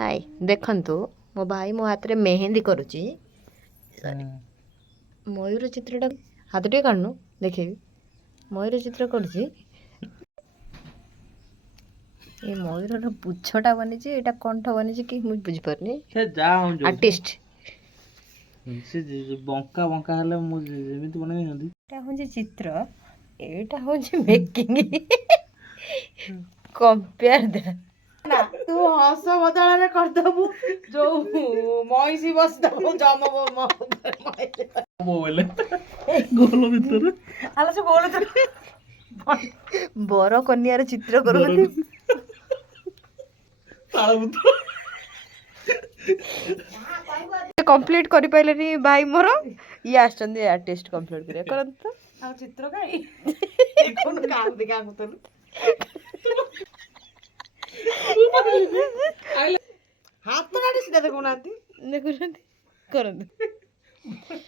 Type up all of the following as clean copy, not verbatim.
हाय देखंतु मो भाई मो हाथ रे मेहंदी करुची मयूर चित्रटा हाथ टे काढनु देखेबी मयूर चित्र करुची ये मयूर पुछटा बनीची एटा कंठ बनीची कि मु बुझी परनी से जा हम जो आर्टिस्ट से बंका बंका हले मु जेमिति बनै नदी एटा होची चित्र एटा होची मेकिंग कंपेयर द ना तू हस बदल में कर दबु जो मईसी बस दबु जम बोले गोल भीतर आलो से बोल तो बर कन्यार चित्र करती कंप्लीट करि पाइलेनी भाई मोर ये आछंदी आर्टिस्ट कंप्लीट करिया करंत आ चित्र काई कोन काम दिखा गुतल हाथ तो नाडी सीधा देखो नाती देखुछंती करंत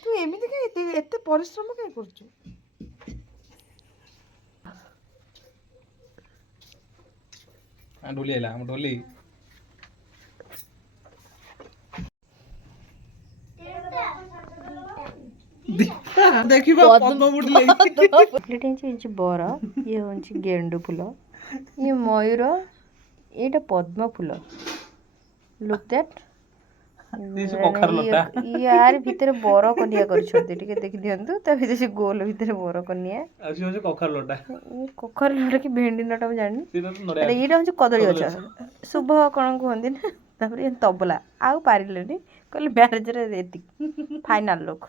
तू एमिति के एते परिश्रम काई करछु ढोली आइला हम ढोली देखिबा पद्म बुडले प्लेटिंग बर ये होंची गेंडू फूल ये मयूर ये पद्म फूल लुक दैट यार भितर बर कन्या करछोती टिके देखि दियंतु ता भितर से गोल भितर बर कन्या आसी होजे कखर लोटा कखर लोटा कि भेंडी लोटा मैं जानि तीन नड़िया अरे ये होंची कदली गछ शुभ कण कहंदी ना तापर तबला आउ पारिलेनी कहले मैरेज रे एति फाइनल लुक